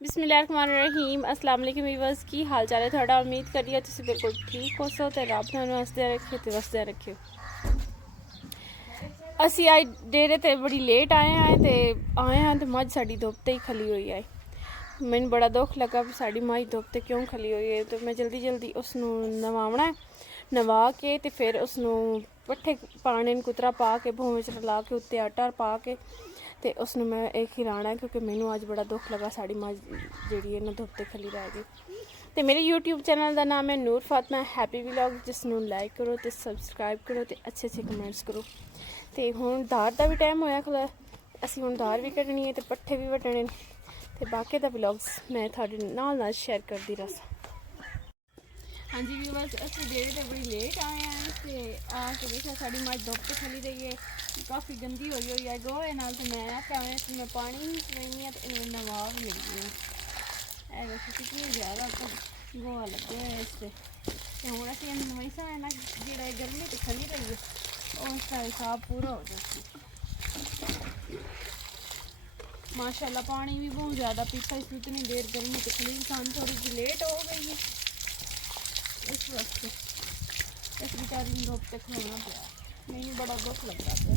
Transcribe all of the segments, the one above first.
बिस्मिल्लाहिर्रहमानिर्रहीम अस्सलाम वालेकुम व्यूअर्स की हाल चाल है थोड़ा उम्मीद करिए तुम बिल्कुल ठीक हो सो तो रब तुहानू हसदे रखे तो वसदे रखे। असी आज डेरे ते बड़ी लेट आए हैं तो मझ साड़ी धुप ते ही खली हुई है। मैनू बड़ा दुख लगा भी साड़ी मझ धुप ते क्यों खली हुई है, तो मैं जल्दी जल्दी उसनू नवावना है। नवा के तो फिर उसनू पट्ठे पाने कुतरा पा के भूं च रला के उत्ते आटा पा के तो उसनू मैं एक ही राना है, क्योंकि मैनू अज बड़ा दुख लगा साड़ी मझ जी ना धुप ते खली रह गई। तो मेरे यूट्यूब चैनल का नाम है नूर फातिमा हैप्पी व्लॉग, जिसनू लाइक करो तो सबसक्राइब करो तो अच्छे अच्छे कमेंट्स करो। तो हुण दार का भी टाइम होया खला, असी हुण दार भी कड्डनी है तो पट्ठे भी वड्डने तो बाकी का व्लॉग्स मैं थोड़े नाल शेयर करती रहा। हाँ जी व्यूअर्स, असं डेरे ते बड़ी लेट आए हैं तो आके देखा साड़ी मझ धुप ते खली रही है, काफ़ी गंदी हो हुई है गोहे नाल। तो मैं आख्या मैं पानी ही चलानी है तो इन्हें नवा भी लगी है वैसे कितनी ज़्यादा गोहा लगे हुआ है इससे। तो हूँ असं नवाईसा है ना जो गर्मी तो खली रही है और उसका हिसाब पूरा हो जाए। माशाल्लाह पानी भी बहुत ज़्यादा पीता, इसमें इतनी देर गर्मी तो खली इंसान थोड़ी सी लेट हो गई है इस वक्त। इस बेचारी ने धुप तक खलोना पाया, मैनू बड़ा दुख लगता पाया।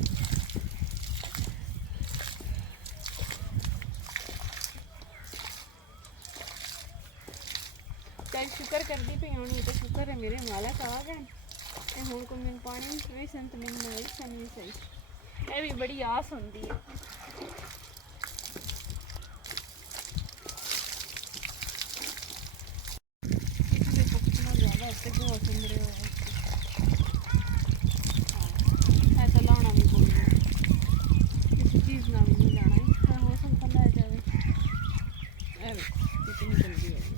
चल शुक्र करती पी हूँ, तो शुक्र है मेरे मालक आ गए तो हूँ कोई मैंने पानी नहीं सन तो मैंने नहीं सन भी सही। यह भी बड़ी आस होंगी है। कितना ज़्यादा उत्ते गोहा सुंदरे हुए है तो लाना भी कोई किसी चीज़ ना भी नहीं लाना, इसका मौसम ठंडा जाए। कितनी गंदी हो गई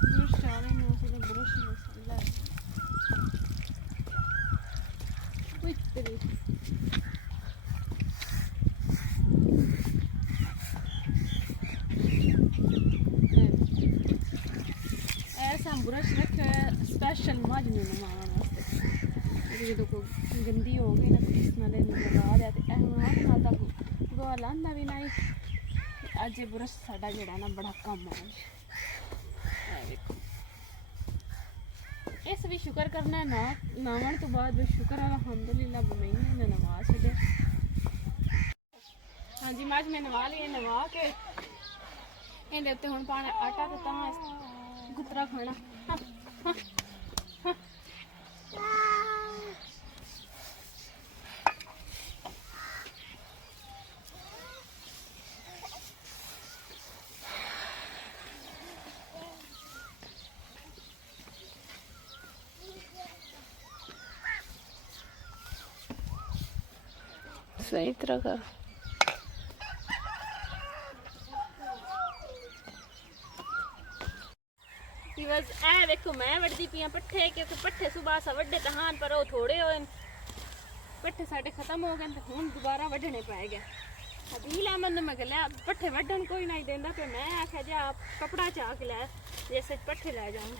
ब्रश चाले में उसे ब्रश मसाला है कोई तरीके ऐसा ब्रश रखा है स्पेशल मझ में नवाने वास्ते। जो को गंदी हो गई ना तो इस नाल लगा दिया तो हाथ नाल तक गोहा लांदा भी नहीं। अज ब्रश साडा जेड़ा ना बड़ा कम है। इस भी शुक्र करना ना नावन तो बाद भी शुक्र अल्हम्दुलिल्लाह मैंने ने नवा छड़े। हाँ जी मझ में नवा लिए, नवा के इहदे उत्ते हुण पाना आटा तो तां गुतरा खाना। सही तरह का बस ए देखो मैं वड्डी पिया पट्ठे, क्योंकि पट्ठे सुबह सा वड्डे तो हाँ पर वो थोड़े होए पट्ठे साढ़े खत्म हो गए तो हूँ दोबारा वड्डने पै गए। अबील अहमद ने मैं लिया पट्ठे वड्डन कोई नहीं देंदा तो मैं आख्या जा आप कपड़ा चाक लै जैसे पट्ठे लै जाऊँ।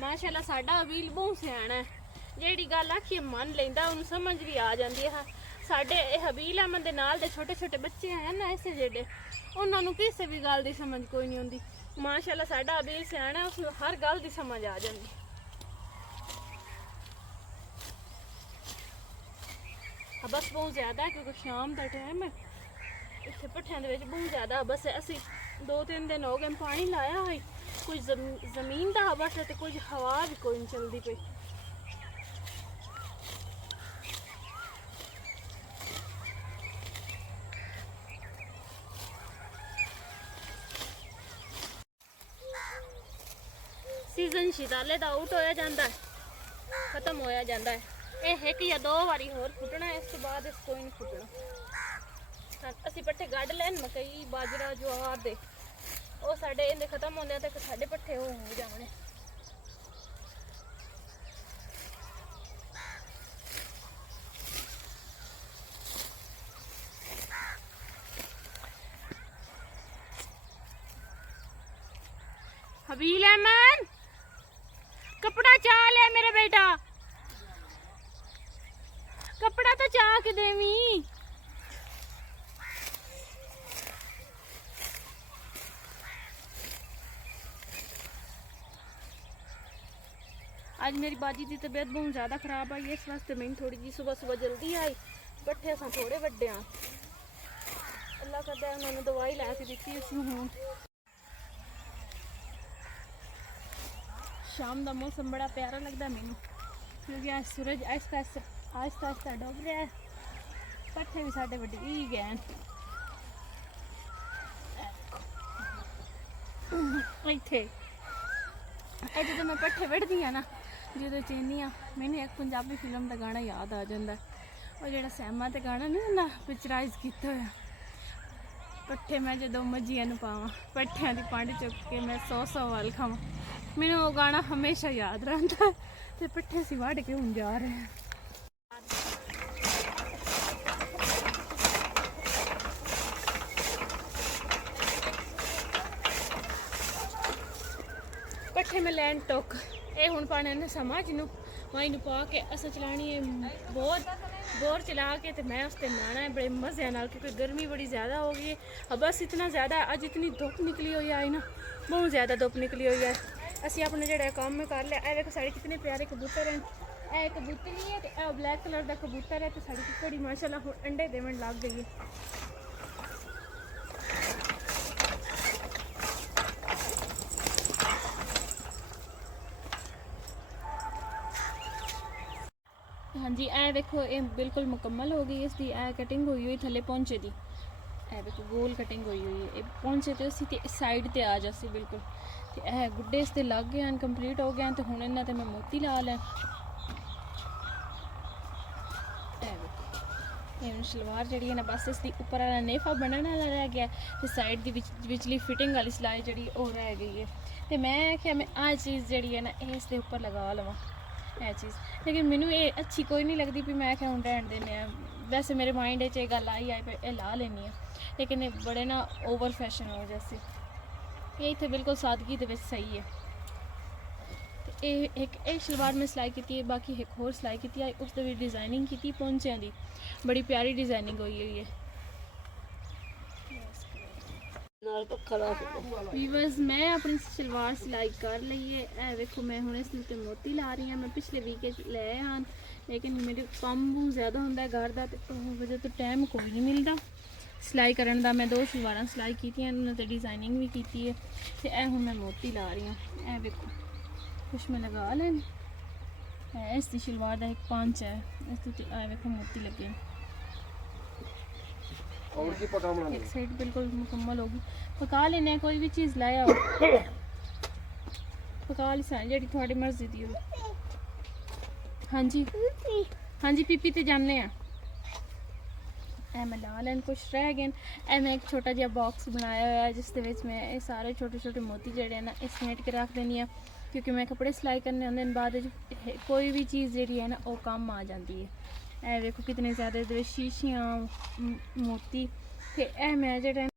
माशाल्लाह साडा अबील बहुत सियाना है, जेड़ी गल आखिए मन लेंदा उन्हें समझ भी आ जाती है। साडे हबील अहमद दे नाल दे छोटे छोटे बच्चे हैं ना ऐसे जेडे उन्होंने किसी भी गल की समझ कोई नहीं आती। माशाल्लाह साडा अबील सियाना है, उसमें हर गल की समझ आ जाती। बस बहुत ज़्यादा है क्योंकि शाम का टाइम है इतने पट्ठियां दे विच बहुत ज़्यादा बस असी 2-3 दिन हो गए पानी लाया हुई, कुछ जमीन का हवा है तो कुछ हवा भी कोई नहीं चलती पई। सीजन शीताले का आउट होया जाता है, खत्म होया जाता है। ये 1 या 2 बारी होर फुटना है, इस तो बाद इस कोई नहीं फुटना। असी पट्ठे गढ़ लैन मकई बाजरा ज्वार दे वो साडे इहदे खत्म होंदे तक साडे पट्ठे हो जाने। हबील अहमद कपड़ा चाल है मेरा बेटा, कपड़ा तो चाह के देवी आज मेरी बाजी की तबीयत बहुत ज़्यादा खराब आई इस वास्ते मैं थोड़ी जी सुबह सुबह जल्दी आई पट्ठे अस थोड़े वड्डे हाँ अल्लाह करदा उन्होंने दवाई लैके दी उसनू हूँ शाम का मौसम बड़ा प्यारा लगता मैनू क्योंकि आज सूरज आहिस्ता आहिस्ता डुब रहा है पट्ठे भी साढ़े वड्डे ही गए इत्थे जो मैं पट्ठे वढ़दी हाँ ना जो चेनी हाँ मैंने एक पंजाबी फिल्म का गाना याद आ जाता है और जो सैमा ते गाना नहीं होंदा पिक्चराइज किया होया पट्ठे मैं जो मज्जियां पावां पट्ठियां की पंड चुक के मैं 100 वाल खावां मैंने वो गाना हमेशा याद रहता है तो पट्ठे असीं वढ़ के हुण जा रहे हैं पट्ठे में लैंड टोक ये हुण पाने ने समा जिन्हों वहीं पा के असा चलानी है बोर चला के तो मैं उससे नहाना है बड़े मज़े नाल क्योंकि गर्मी बड़ी ज़्यादा हो गई है अब बस इतना ज़्यादा अज इतनी धुप निकली हुई है ना बहुत ज़्यादा धुप निकली हुई है असी अपना जो काम में कर लिया देखो साढ़े कितने प्यारे कबूतर हैं ए कबूतरी है तो ब्लैक कलर का कबूतर है तो साड़ी घड़ी माशाल्लाह अंडे देवन लग गई है हाँ जी ए देखो ये बिल्कुल मुकम्मल हो गई इसकी ए कटिंग हुई हुई थले पहुंचे दी ए देखो गोल कटिंग हुई हुई है पहुंचे तो उसी ते साइड ते आ जासी बिल्कुल ते ए गुड्डे इसते लग गए हैं कंप्लीट हो गए हैं तो हुण इन्हां ते मैं मोती ला लें ए देखो ये सलवार जड़ी है ना बस इसकी ऊपर वाला नेफा बनने वाला रह गया ते साइड दी विचली फिटिंग वाली सिलाई जड़ी ओ रह गई है ते मैं क्या मैं आ चीज़ जड़ी है ना इसके ऊपर लगा लवां है चीज़ लेकिन मैनू ये अच्छी कोई नहीं लगती भी मैं क्या हूँ रहन देने वैसे मेरे माइंड च गल आई पे ला लेनी है लेकिन ये बड़े ना ओवर फैशन हो जैसे ये इतने बिल्कुल सादगी के सही है एक सलवार में सिलाई की है बाकी एक होर सिलाई की है उस भी डिज़ाइनिंग की पहुंचिया की बड़ी प्यारी डिज़ाइनिंग हुई हुई है वीवर्स मैं अपनी सलवार सिलाई कर ली है देखो मैं हूँ इस उत्ते मोती ला रही हूँ मैं पिछले वीक ले आन लेकिन मेरे काम बहुत ज़्यादा होंगे घर का वजह तो टाइम कोई नहीं मिलता सिलाई करने का मैं 2 सलवार सिलाई की उन्होंने डिज़ाइनिंग भी की है तो यह हूँ मैं मोती ला रही हूँ ए देखो कुछ मैं लगा लें इसकी सलवार का एक पंच है इस देखो मोती लगे एक साइड बिल्कुल मुकम्मल होगी पका लेने कोई भी चीज़ लाया हो पका ली सारी जी थोड़ी मर्जी दी हो हाँ जी पीपी ते जाने मैं ला लैन कुछ रह गए मैं एक छोटा जिहा बॉक्स बनाया हुआ है जिस मैं ये सारे छोटे छोटे मोती जड़े हैं ना इस समेट के रख देनी है क्योंकि मैं कपड़े सिलाई करने होंगे बाद कोई भी चीज़ जी है ना वो काम आ जाती है देखो कितने ज़्यादा शीशियाँ मोती ते मैं जो